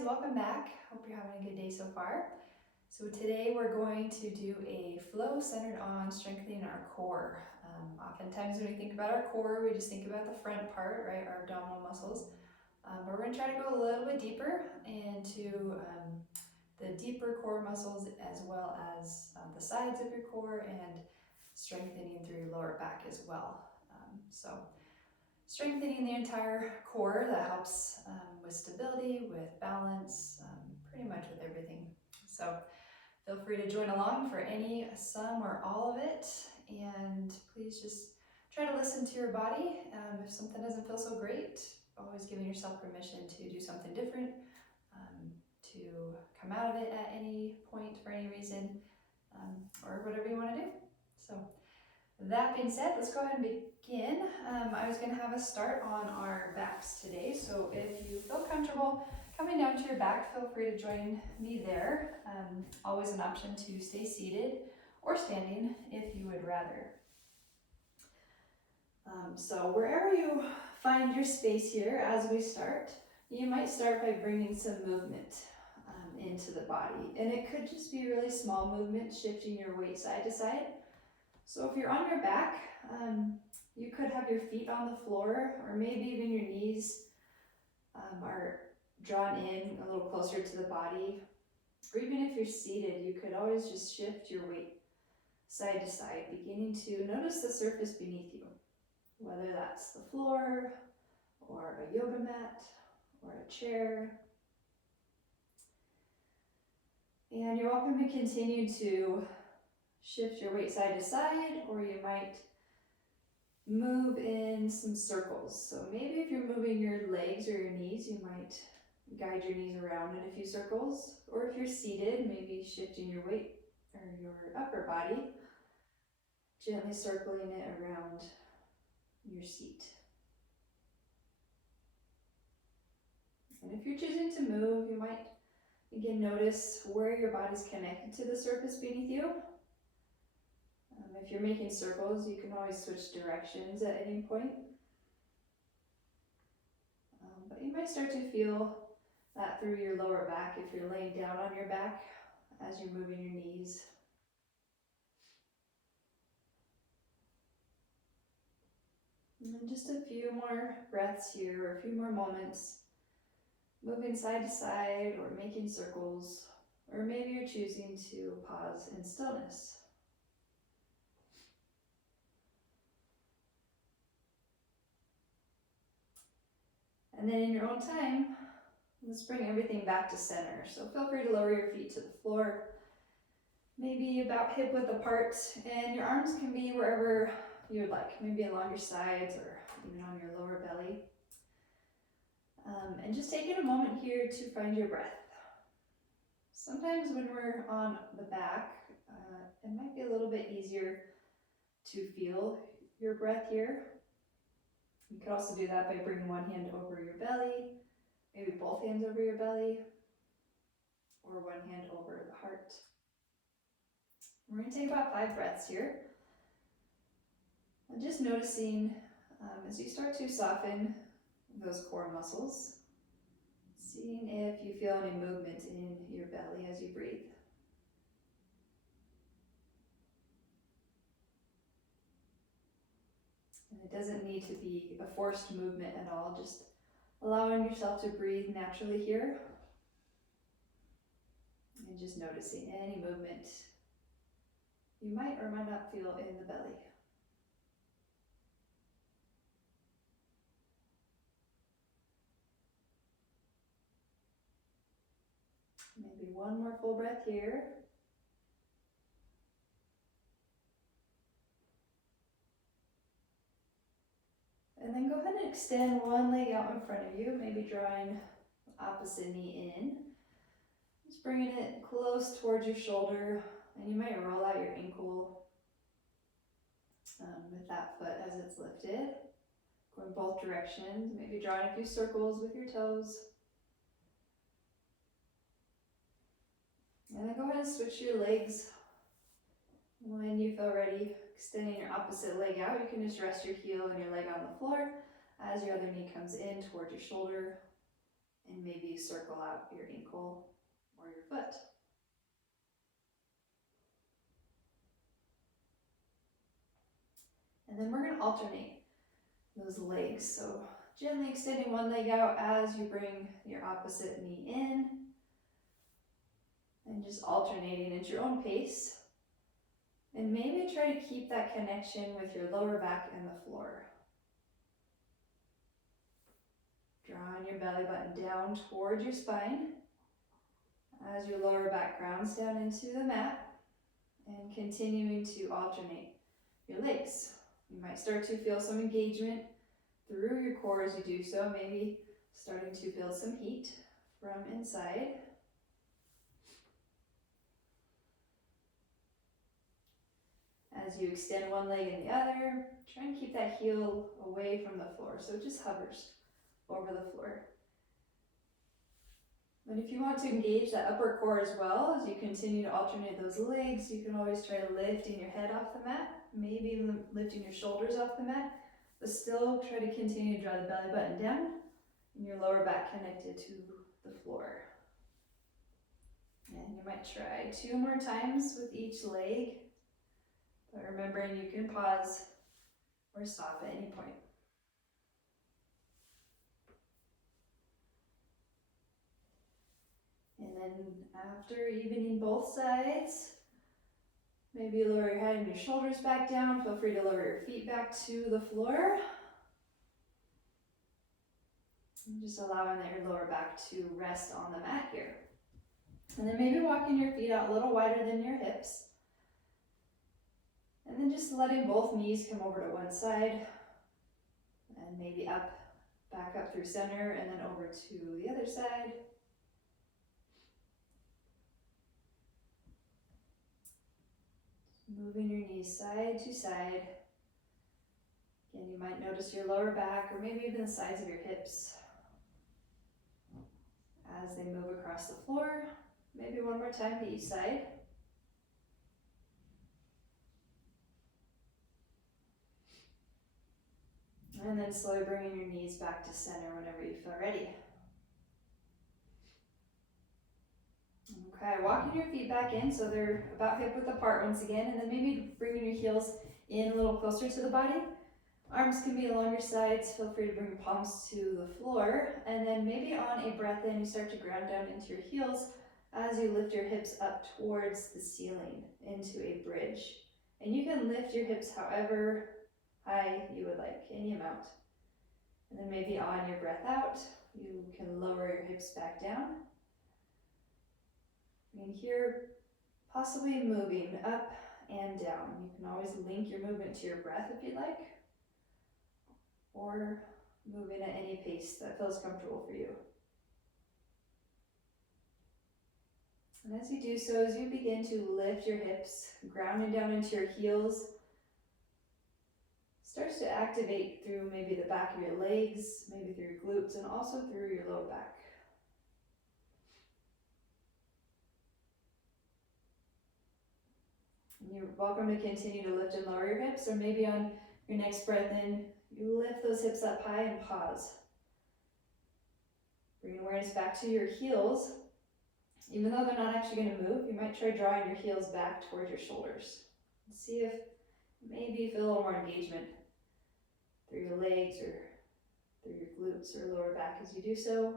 guys, welcome back. Hope you're having a good day so far. So today we're going to do a flow centered on strengthening our core. Oftentimes when we think about our core, we just think about the front part, right, our abdominal muscles. But we're going to try to go a little bit deeper into the deeper core muscles as well as the sides of your core and strengthening through your lower back as well. So strengthening the entire core, that helps with stability, with balance, pretty much with everything. So feel free to join along for any, some, or all of it. And please just try to listen to your body. If something doesn't feel so great, always giving yourself permission to do something different, to come out of it at any point for any reason, or whatever you want to do. So that being said, let's go ahead and begin. I was going to have us start on our backs today, so if you feel comfortable coming down to your back, feel free to join me there. Always an option to stay seated or standing if you would rather. So wherever you find your space here as we start, you might start by bringing some movement into the body, and it could just be really small movement, shifting your weight side to side. So if you're on your back, you could have your feet on the floor, or maybe even your knees are drawn in a little closer to the body. Or even if you're seated, you could always just shift your weight side to side, beginning to notice the surface beneath you, whether that's the floor, or a yoga mat, or a chair. And you're welcome to continue to shift your weight side to side, or you might move in some circles. So maybe if you're moving your legs or your knees, you might guide your knees around in a few circles. Or if you're seated, maybe shifting your weight or your upper body, gently circling it around your seat. And if you're choosing to move, you might again notice where your body's connected to the surface beneath you. If you're making circles, you can always switch directions at any point. But you might start to feel that through your lower back if you're laying down on your back as you're moving your knees. And then just a few more breaths here, or a few more moments, moving side to side or making circles, or maybe you're choosing to pause in stillness. And then in your own time, let's bring everything back to center. So feel free to lower your feet to the floor, maybe about hip width apart, and your arms can be wherever you would like, maybe along your sides or even on your lower belly. And just taking a moment here to find your breath. Sometimes when we're on the back, it might be a little bit easier to feel your breath here. You could also do that by bringing one hand over your belly, maybe both hands over your belly, or one hand over the heart. We're going to take about 5 breaths here. And just noticing as you start to soften those core muscles, seeing if you feel any movement in your belly as you breathe. And it doesn't need to be a forced movement at all, just allowing yourself to breathe naturally here. And just noticing any movement you might or might not feel in the belly. Maybe one more full breath here. And then go ahead and extend one leg out in front of you, maybe drawing the opposite knee in. Just bringing it close towards your shoulder, and you might roll out your ankle with that foot as it's lifted. Going both directions, maybe drawing a few circles with your toes. And then go ahead and switch your legs. When you feel ready, extending your opposite leg out, you can just rest your heel and your leg on the floor as your other knee comes in towards your shoulder. And maybe you circle out your ankle or your foot. And then we're going to alternate those legs. So gently extending one leg out as you bring your opposite knee in, and just alternating at your own pace. And maybe try to keep that connection with your lower back and the floor. Drawing your belly button down towards your spine as your lower back grounds down into the mat, and continuing to alternate your legs. You might start to feel some engagement through your core as you do so, maybe starting to build some heat from inside. As you extend one leg and the other, try and keep that heel away from the floor so it just hovers over the floor. And if you want to engage that upper core as well, as you continue to alternate those legs, you can always try lifting your head off the mat, maybe lifting your shoulders off the mat, but still try to continue to draw the belly button down and your lower back connected to the floor. And you might try 2 more times with each leg, but remembering you can pause or stop at any point. And then after evening both sides, maybe lower your head and your shoulders back down. Feel free to lower your feet back to the floor. And just allowing that your lower back to rest on the mat here. And then maybe walking your feet out a little wider than your hips. And then just letting both knees come over to one side and maybe up, back up through center, and then over to the other side. Moving your knees side to side. Again, you might notice your lower back or maybe even the sides of your hips as they move across the floor. Maybe one more time to each side. And then slowly bringing your knees back to center whenever you feel ready. Okay, walking your feet back in so they're about hip width apart once again, and then maybe bringing your heels in a little closer to the body. Arms can be along your sides. Feel free to bring your palms to the floor, and then maybe on a breath in, you start to ground down into your heels as you lift your hips up towards the ceiling into a bridge. And you can lift your hips however high you would like, any amount. And then maybe on your breath out, you can lower your hips back down. And here, possibly moving up and down. You can always link your movement to your breath if you'd like, or moving at any pace that feels comfortable for you. And as you do so, as you begin to lift your hips, grounding down into your heels, starts to activate through maybe the back of your legs, maybe through your glutes, and also through your lower back. You're welcome to continue to lift and lower your hips, or maybe on your next breath in, you lift those hips up high and pause. Bring awareness back to your heels. Even though they're not actually going to move, you might try drawing your heels back towards your shoulders. See if maybe you feel a little more engagement through your legs or through your glutes or lower back as you do so.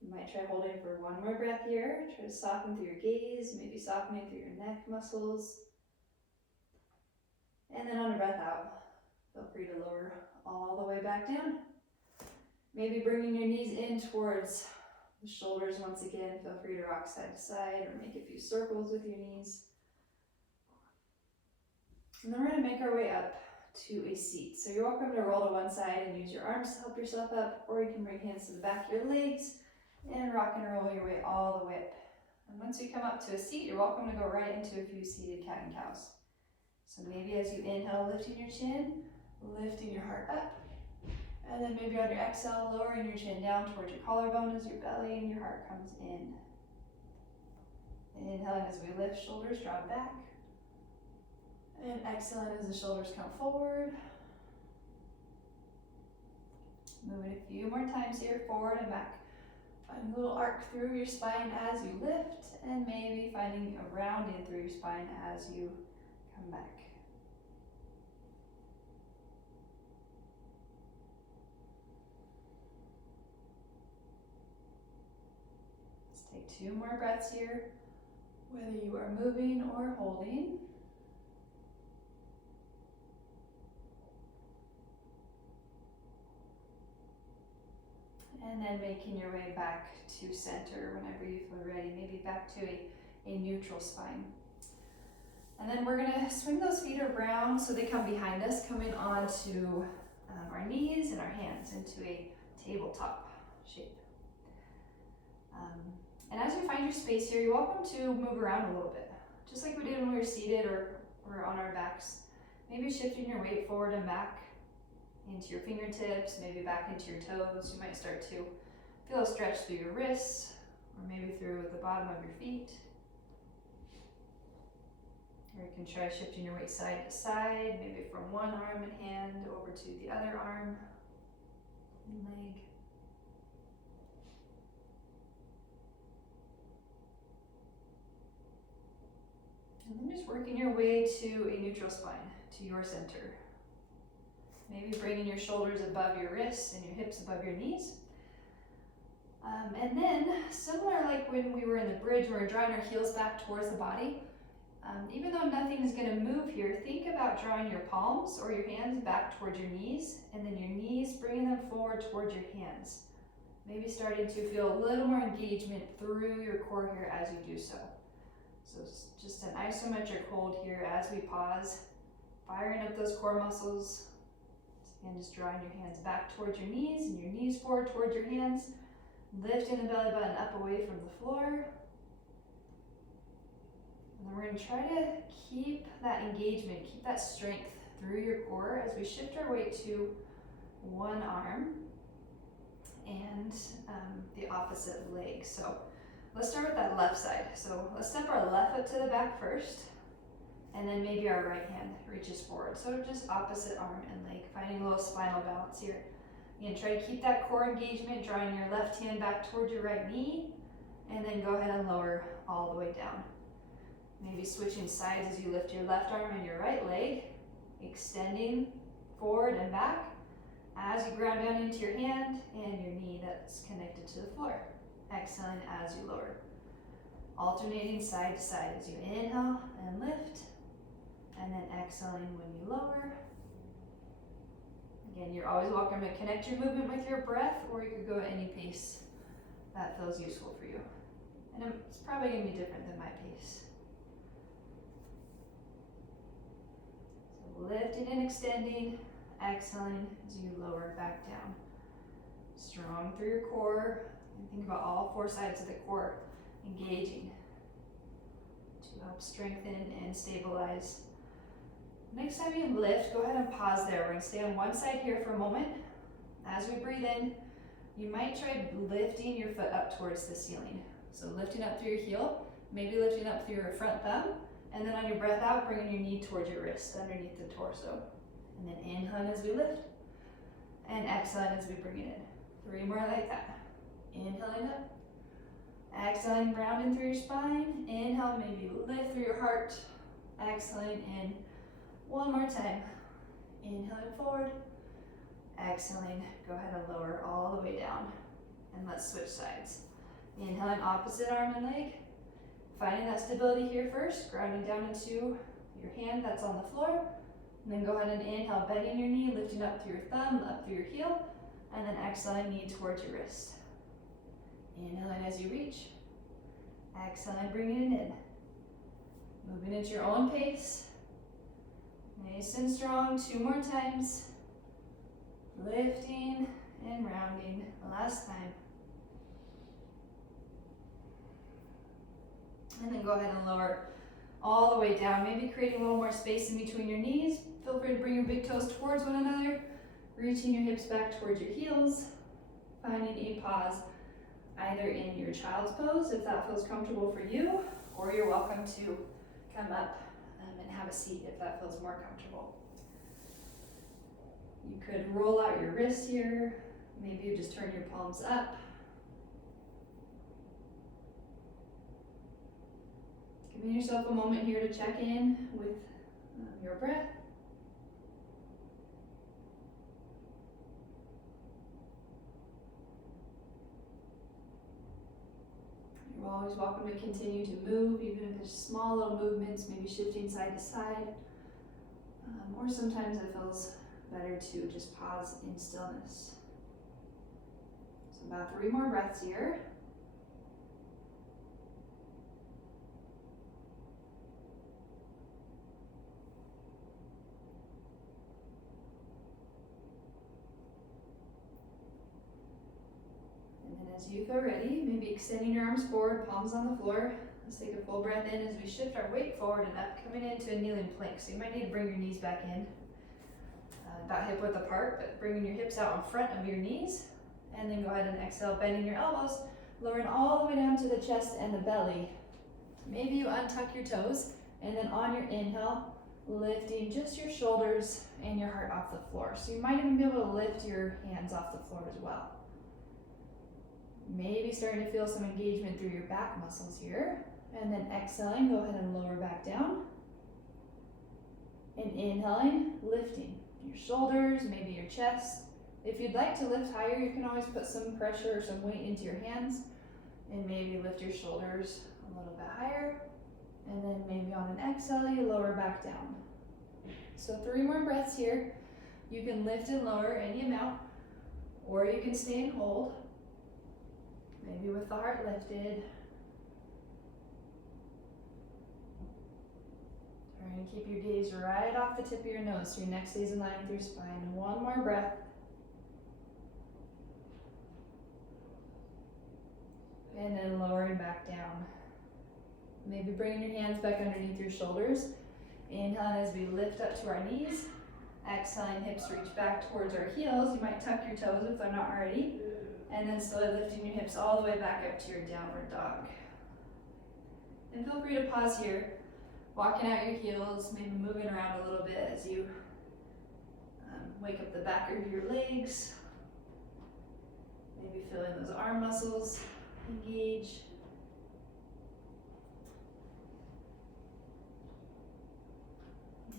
You might try holding for one more breath here. Try to soften through your gaze, maybe softening through your neck muscles. And then on a breath out, feel free to lower all the way back down. Maybe bringing your knees in towards the shoulders once again. Feel free to rock side to side or make a few circles with your knees. And then we're going to make our way up to a seat. So you're welcome to roll to one side and use your arms to help yourself up, or you can bring hands to the back of your legs and rock and roll your way all the way up. And once you come up to a seat, you're welcome to go right into a few seated cat and cows. So maybe as you inhale, lifting your chin, lifting your heart up, and then maybe on your exhale, lowering your chin down towards your collarbone as your belly and your heart comes in. And inhaling as we lift, shoulders draw back. And exhaling as the shoulders come forward. Moving a few more times here, forward and back. Find a little arc through your spine as you lift, and maybe finding a round in through your spine as you come back. Let's take 2 more breaths here, whether you are moving or holding. And then making your way back to center whenever you feel ready, maybe back to a neutral spine. And then we're gonna swing those feet around so they come behind us, coming onto our knees and our hands into a tabletop shape. And as you find your space here, you're welcome to move around a little bit, just like we did when we were seated or on our backs. Maybe shifting your weight forward and back into your fingertips, maybe back into your toes. You might start to feel a stretch through your wrists, or maybe through the bottom of your feet. Or you can try shifting your weight side to side, maybe from one arm and hand over to the other arm and leg. And then just working your way to a neutral spine, to your center. Maybe bringing your shoulders above your wrists and your hips above your knees. And then, similar like when we were in the bridge, where we're drawing our heels back towards the body, even though nothing is going to move here, think about drawing your palms or your hands back towards your knees, and then your knees, bringing them forward towards your hands. Maybe starting to feel a little more engagement through your core here as you do so. So it's just an isometric hold here as we pause, firing up those core muscles. And just drawing your hands back towards your knees and your knees forward towards your hands. Lifting the belly button up away from the floor. And then we're going to try to keep that engagement, keep that strength through your core as we shift our weight to one arm and the opposite leg. So let's start with that left side. So let's step our left foot to the back first. And then maybe our right hand reaches forward. So just opposite arm and leg, finding a little spinal balance here. Again, try to keep that core engagement, drawing your left hand back towards your right knee, and then go ahead and lower all the way down. Maybe switching sides as you lift your left arm and your right leg, extending forward and back as you ground down into your hand and your knee that's connected to the floor. Exhaling as you lower. Alternating side to side as you inhale and lift. And then exhaling when you lower. Again, you're always welcome to connect your movement with your breath, or you could go at any pace that feels useful for you. And it's probably going to be different than my pace. So lifting and extending, exhaling as you lower back down. Strong through your core, and think about all 4 sides of the core engaging to help strengthen and stabilize. Next time you lift, go ahead and pause there. We're going to stay on one side here for a moment. As we breathe in, you might try lifting your foot up towards the ceiling. So lifting up through your heel, maybe lifting up through your front thumb, and then on your breath out, bringing your knee towards your wrist, underneath the torso. And then inhaling as we lift, and exhaling as we bring it in. 3 more like that. Inhaling up, exhaling, rounding through your spine. Inhale, maybe lift through your heart. Exhaling in. 1 more time. Inhaling forward. Exhaling, go ahead and lower all the way down. And let's switch sides. Inhaling opposite arm and leg. Finding that stability here first, grounding down into your hand that's on the floor. And then go ahead and inhale, bending your knee, lifting up through your thumb, up through your heel. And then exhaling, knee towards your wrist. Inhaling as you reach. Exhaling, bringing it in. Moving at your own pace. Nice and strong, 2 more times. Lifting and rounding, last time. And then go ahead and lower all the way down, maybe creating a little more space in between your knees. Feel free to bring your big toes towards one another, reaching your hips back towards your heels, finding a pause either in your child's pose if that feels comfortable for you, or you're welcome to come up and have a seat if that feels more comfortable. You could roll out your wrists here, maybe you just turn your palms up, Giving yourself a moment here to check in with your breath. You're always welcome to continue to move, even if it's small little movements, maybe shifting side to side. Or sometimes it feels better to just pause in stillness. So about 3 more breaths here. And then as you feel ready, maybe extending your arms forward, palms on the floor. Let's take a full breath in as we shift our weight forward and up, coming into a kneeling plank. So you might need to bring your knees back in, about hip width apart, but bringing your hips out in front of your knees. And then go ahead and exhale, bending your elbows, lowering all the way down to the chest and the belly. Maybe you untuck your toes, and then on your inhale, lifting just your shoulders and your heart off the floor. So you might even be able to lift your hands off the floor as well. Maybe starting to feel some engagement through your back muscles here. And then exhaling, go ahead and lower back down. And inhaling, lifting your shoulders, maybe your chest. If you'd like to lift higher, you can always put some pressure or some weight into your hands and maybe lift your shoulders a little bit higher. And then maybe on an exhale, you lower back down. So 3 more breaths here. You can lift and lower any amount, or you can stay and hold, maybe with the heart lifted. Try and keep your gaze right off the tip of your nose so your neck stays in line with your spine. 1 more breath. And then lowering back down. Maybe bringing your hands back underneath your shoulders. Inhaling as we lift up to our knees. Exhaling, hips reach back towards our heels. You might tuck your toes if they're not already. And then slowly lifting your hips all the way back up to your downward dog. And feel free to pause here. Walking out your heels, maybe moving around a little bit as you wake up the back of your legs. Maybe feeling those arm muscles engage.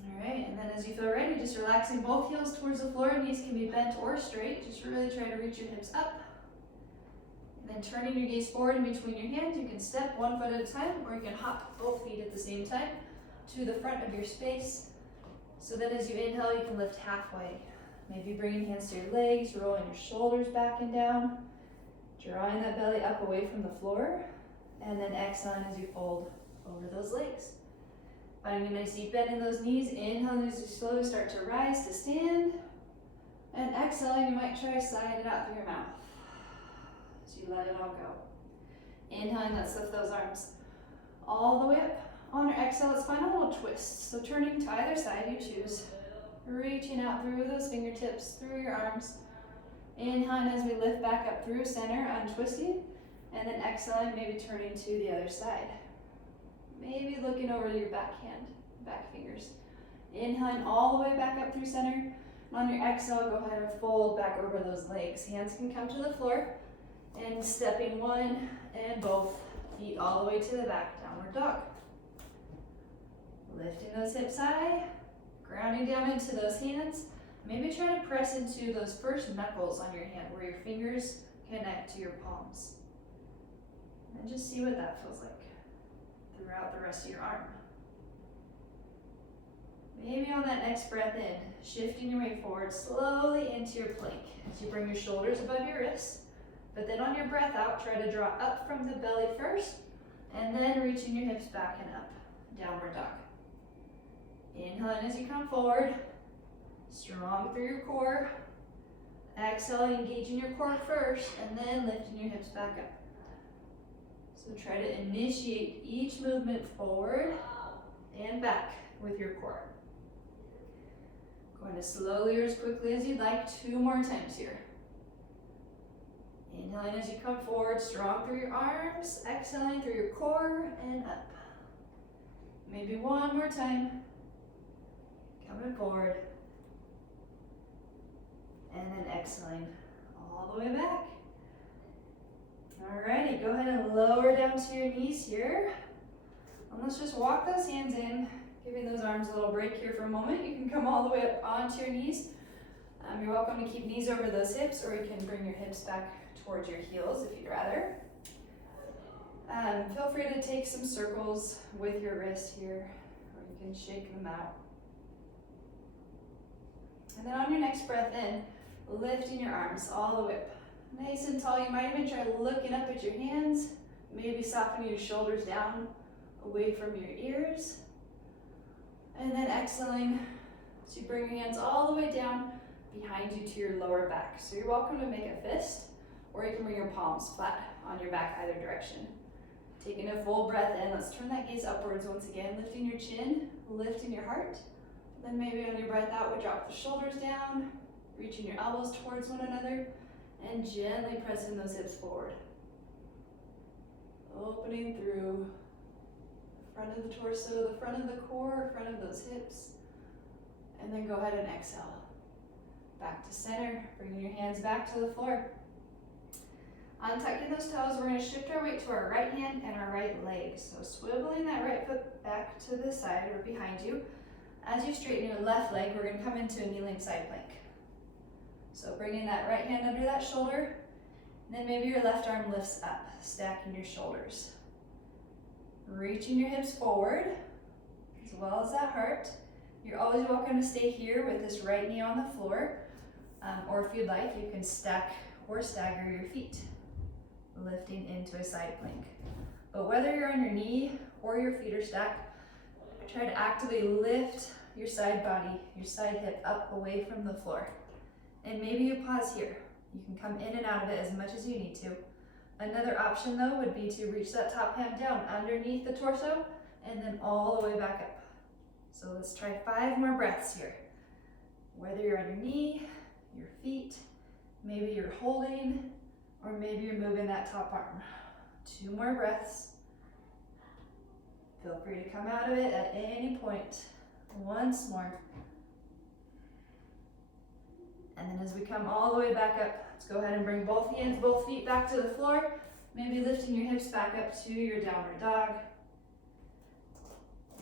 All right, and then as you feel ready, just relaxing both heels towards the floor. Knees can be bent or straight. Just really try to reach your hips up. And then turning your gaze forward in between your hands. You can step 1 foot at a time, or you can hop both feet at the same time to the front of your space. So then as you inhale, you can lift halfway. Maybe bringing hands to your legs, rolling your shoulders back and down, drawing that belly up away from the floor, and then exhaling as you fold over those legs. Finding a nice deep bend in those knees. Inhaling as you slowly start to rise to stand, and exhaling, you might try sighing it out through your mouth as you let it all go. Inhaling, let's lift those arms all the way up. On your exhale, let's find a little twist. So turning to either side, you choose. Reaching out through those fingertips, through your arms. Inhaling as we lift back up through center, untwisting. And then exhaling, maybe turning to the other side. Maybe looking over your back fingers. Inhaling all the way back up through center. And on your exhale, go ahead and fold back over those legs. Hands can come to the floor. And stepping 1 and both feet all the way to the back, downward dog. Lifting those hips high, grounding down into those hands. Maybe try to press into those first knuckles on your hand where your fingers connect to your palms. And just see what that feels like throughout the rest of your arm. Maybe on that next breath in, shifting your weight forward slowly into your plank as you bring your shoulders above your wrists. But then on your breath out, try to draw up from the belly first, and then reaching your hips back and up, downward dog. Inhaling as you come forward, strong through your core. Exhaling, engaging your core first, and then lifting your hips back up. So try to initiate each movement forward and back with your core. Going as slowly or as quickly as you'd like, 2 more times here. Inhaling as you come forward, strong through your arms. Exhaling through your core and up. Maybe 1 more time. Coming forward. And then exhaling all the way back. Alrighty, go ahead and lower down to your knees here. And let's just walk those hands in, giving those arms a little break here for a moment. You can come all the way up onto your knees. You're welcome to keep knees over those hips, or you can bring your hips back towards your heels if you'd rather. Feel free to take some circles with your wrist here, or you can shake them out. And then on your next breath in, lifting your arms all the way up. Nice and tall. You might even try looking up at your hands, maybe softening your shoulders down away from your ears. And then exhaling, so you bring your hands all the way down behind you to your lower back. So you're welcome to make a fist, or you can bring your palms flat on your back either direction. Taking a full breath in, let's turn that gaze upwards once again, lifting your chin, lifting your heart. Then maybe on your breath out, we'll drop the shoulders down, reaching your elbows towards one another, and gently pressing those hips forward. Opening through the front of the torso, the front of the core, front of those hips. And then go ahead and exhale. Back to center, bringing your hands back to the floor. Untucking those toes, we're going to shift our weight to our right hand and our right leg. So swiveling that right foot back to the side or behind you. As you straighten your left leg, we're going to come into a kneeling side plank. So bringing that right hand under that shoulder, and then maybe your left arm lifts up, stacking your shoulders. Reaching your hips forward, as well as that heart. You're always welcome to stay here with this right knee on the floor, or if you'd like, you can stack or stagger your feet, lifting into a side plank. But whether you're on your knee or your feet are stacked, try to actively lift your side body, your side hip up away from the floor. And maybe you pause here. You can come in and out of it as much as you need to. Another option though would be to reach that top hand down underneath the torso and then all the way back up. So let's try 5 more breaths here. Whether you're on your knee, your feet, maybe you're holding, or maybe you're moving that top arm. 2 more breaths. Feel free to come out of it at any point. Once more. And then as we come all the way back up, let's go ahead and bring both hands, both feet back to the floor. Maybe lifting your hips back up to your downward dog.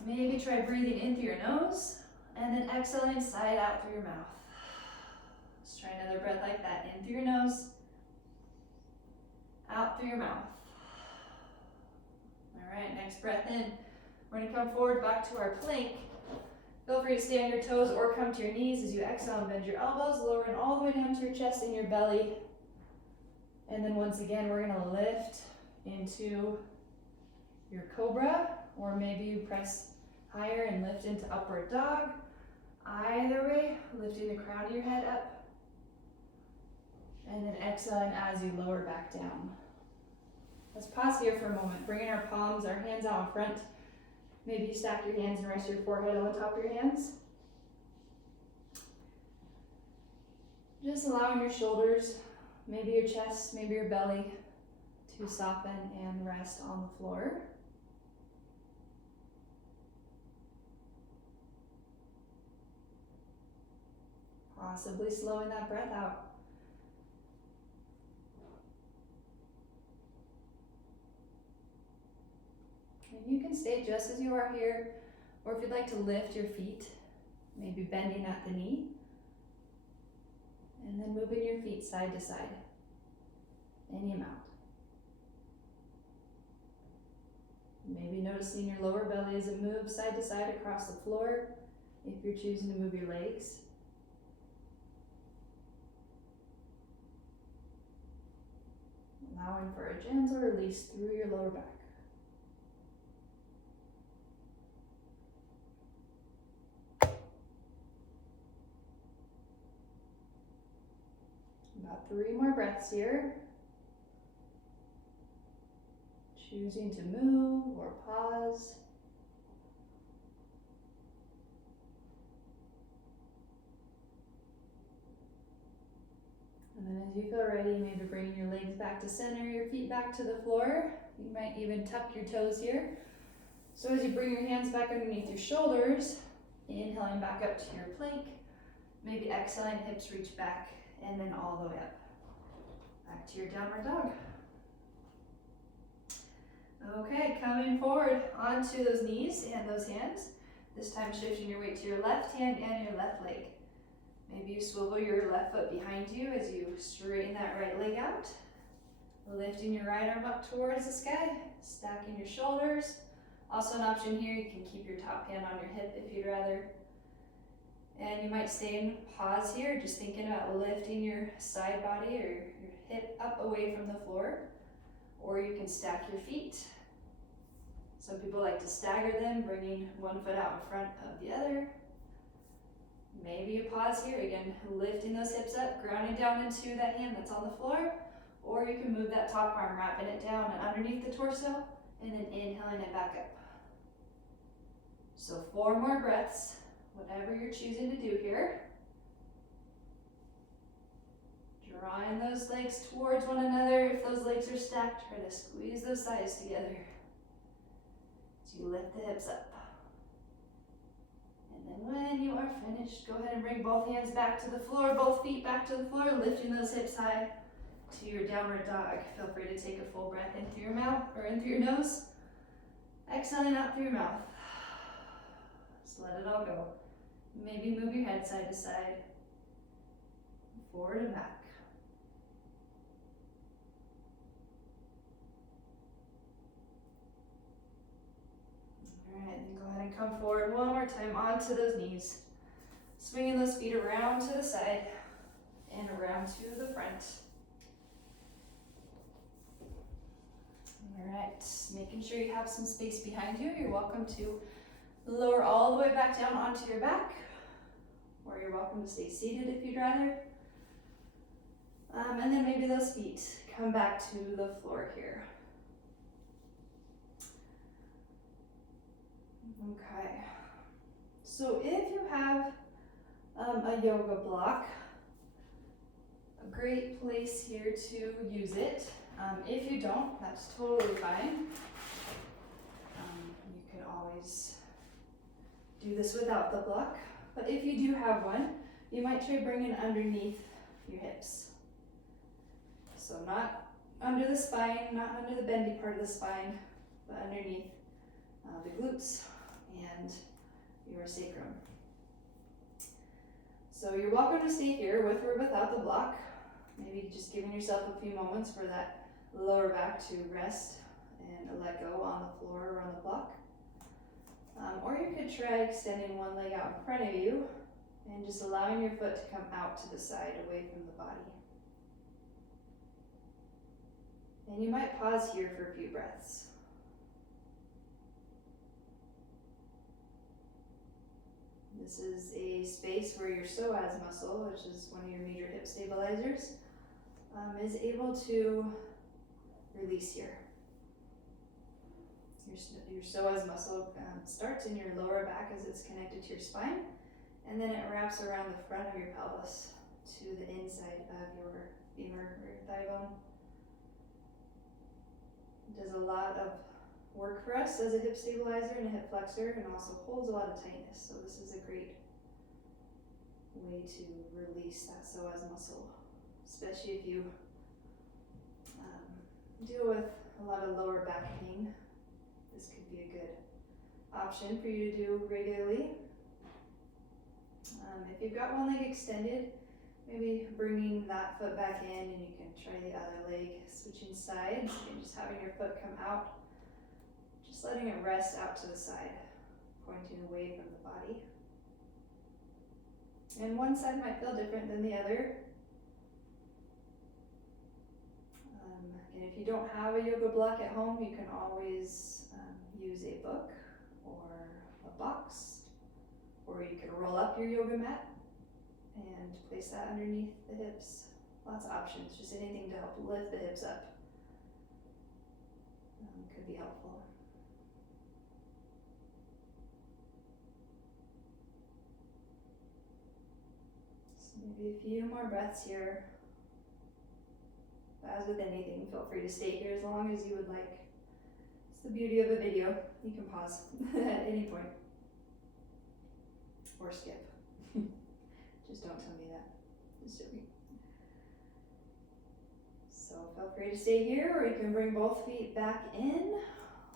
Maybe try breathing in through your nose, and then exhaling side out through your mouth. Let's try another breath like that. In through your nose, out through your mouth. All right, next breath in. We're going to come forward back to our plank. Feel free to stay on your toes or come to your knees as you exhale and bend your elbows, lowering all the way down to your chest and your belly. And then once again, we're going to lift into your cobra, or maybe you press higher and lift into upward dog. Either way, lifting the crown of your head up. And then exhaling as you lower back down. Let's pause here for a moment, bringing our palms, our hands out in front. Maybe you stack your hands and rest your forehead on the top of your hands. Just allowing your shoulders, maybe your chest, maybe your belly, to soften and rest on the floor. Possibly slowing that breath out. And you can stay just as you are here, or if you'd like to lift your feet, maybe bending at the knee, and then moving your feet side to side, any amount. Maybe noticing your lower belly as it moves side to side across the floor, if you're choosing to move your legs. Allowing for a gentle release through your lower back. About 3 more breaths here. Choosing to move or pause. And then as you feel ready, maybe bring your legs back to center, your feet back to the floor. You might even tuck your toes here. So as you bring your hands back underneath your shoulders, inhaling back up to your plank, maybe exhaling, hips reach back, and then all the way up. Back to your downward dog. Okay, coming forward onto those knees and those hands. This time shifting your weight to your left hand and your left leg. Maybe you swivel your left foot behind you as you straighten that right leg out. Lifting your right arm up towards the sky, stacking your shoulders. Also an option here, you can keep your top hand on your hip if you'd rather. And you might stay in pause here, just thinking about lifting your side body or your hip up away from the floor. Or you can stack your feet. Some people like to stagger them, bringing one foot out in front of the other. Maybe you pause here, again, lifting those hips up, grounding down into that hand that's on the floor. Or you can move that top arm, wrapping it down and underneath the torso, and then inhaling it back up. So 4 more breaths, whatever you're choosing to do here. Drawing those legs towards one another. If those legs are stacked, try to squeeze those thighs together. As you lift the hips up. And then when you are finished, go ahead and bring both hands back to the floor, both feet back to the floor, lifting those hips high to your downward dog. Feel free to take a full breath in through your mouth or in through your nose. Exhaling out through your mouth. Just let it all go. Maybe move your head side to side, forward and back. Alright, then go ahead and come forward one more time onto those knees. Swinging those feet around to the side and around to the front. Alright, making sure you have some space behind you. You're welcome to lower all the way back down onto your back, or you're welcome to stay seated if you'd rather. And then maybe those feet come back to the floor here. Okay, so if you have a yoga block, a great place here to use it. If you don't, that's totally fine. You can always do this without the block, but if you do have one, you might try bringing it underneath your hips. So not under the spine, not under the bendy part of the spine, but underneath the glutes and your sacrum. So you're welcome to stay here with or without the block. Maybe just giving yourself a few moments for that lower back to rest and let go on the floor or on the block. Or you could try extending one leg out in front of you and just allowing your foot to come out to the side away from the body. And you might pause here for a few breaths. This is a space where your psoas muscle, which is one of your major hip stabilizers, is able to release here. Your psoas muscle starts in your lower back as it's connected to your spine, and then it wraps around the front of your pelvis to the inside of your femur or your thigh bone. It does a lot of work for us as a hip stabilizer and a hip flexor, and also holds a lot of tightness. So this is a great way to release that psoas muscle, especially if you deal with a lot of lower back pain. This could be a good option for you to do regularly. If you've got one leg extended, maybe bringing that foot back in, and you can try the other leg, switching sides and just having your foot come out, just letting it rest out to the side, pointing away from the body. And one side might feel different than the other. And if you don't have a yoga block at home, you can always use a book or a box, or you can roll up your yoga mat and place that underneath the hips. Lots of options, just anything to help lift the hips up could be helpful. So maybe a few more breaths here. As with anything, feel free to stay here as long as you would like. It's the beauty of a video. You can pause at any point. Or skip. Just don't tell me that. Just joking. So feel free to stay here, or you can bring both feet back in.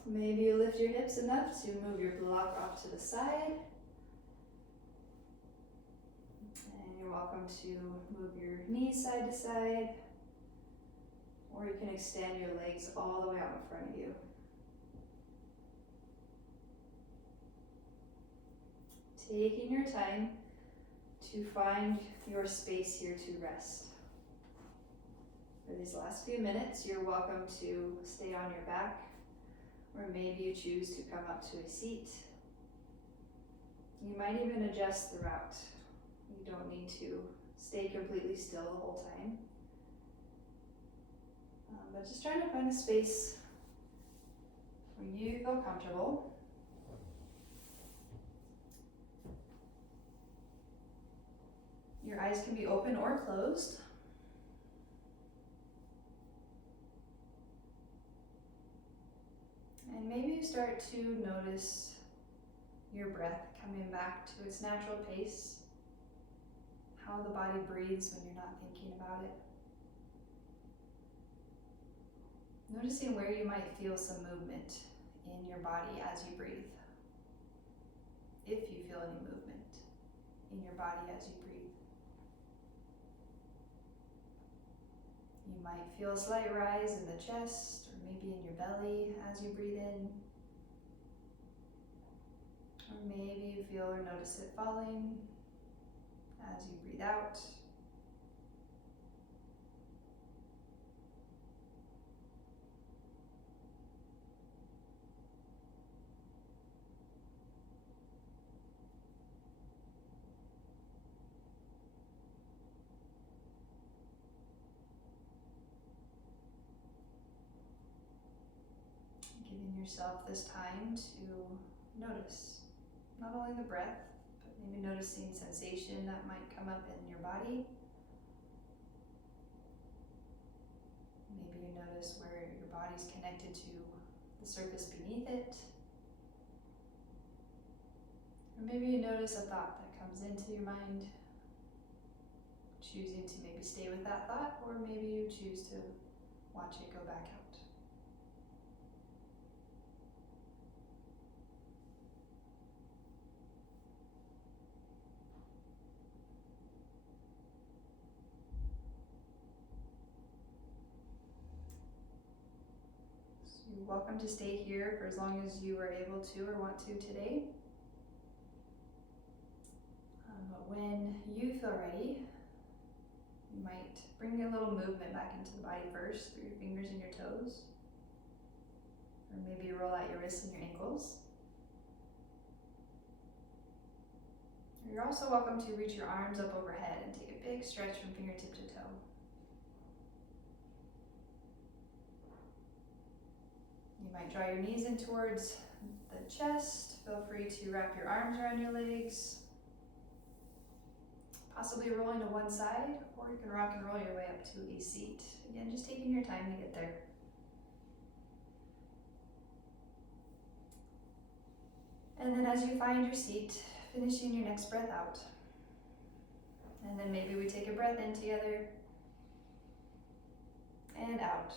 Maybe you lift your hips enough to move your block off to the side. And you're welcome to move your knees side to side, or you can extend your legs all the way out in front of you. Taking your time to find your space here to rest. For these last few minutes, you're welcome to stay on your back, or maybe you choose to come up to a seat. You might even adjust the route. You don't need to stay completely still the whole time. But just trying to find a space where you feel comfortable. Your eyes can be open or closed. And maybe you start to notice your breath coming back to its natural pace, how the body breathes when you're not thinking about it. Noticing where you might feel some movement in your body as you breathe. If you feel any movement in your body as you breathe. You might feel a slight rise in the chest, or maybe in your belly as you breathe in. Or maybe you feel or notice it falling as you breathe out. Giving yourself this time to notice not only the breath, but maybe noticing sensation that might come up in your body. Maybe you notice where your body's connected to the surface beneath it. Or maybe you notice a thought that comes into your mind, choosing to maybe stay with that thought, or maybe you choose to watch it go back out. You're welcome to stay here for as long as you are able to or want to today. But when you feel ready, you might bring a little movement back into the body first through your fingers and your toes. Or maybe roll out your wrists and your ankles. You're also welcome to reach your arms up overhead and take a big stretch from fingertip to toe. You might draw your knees in towards the chest. Feel free to wrap your arms around your legs, possibly rolling to one side, or you can rock and roll your way up to a seat. Again, just taking your time to get there. And then as you find your seat, finishing your next breath out. And then maybe we take a breath in together and out.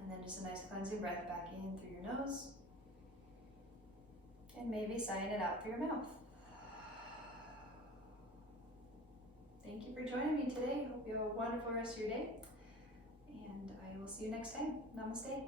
And then just a nice cleansing breath back in through your nose. And maybe sighing it out through your mouth. Thank you for joining me today. Hope you have a wonderful rest of your day. And I will see you next time. Namaste.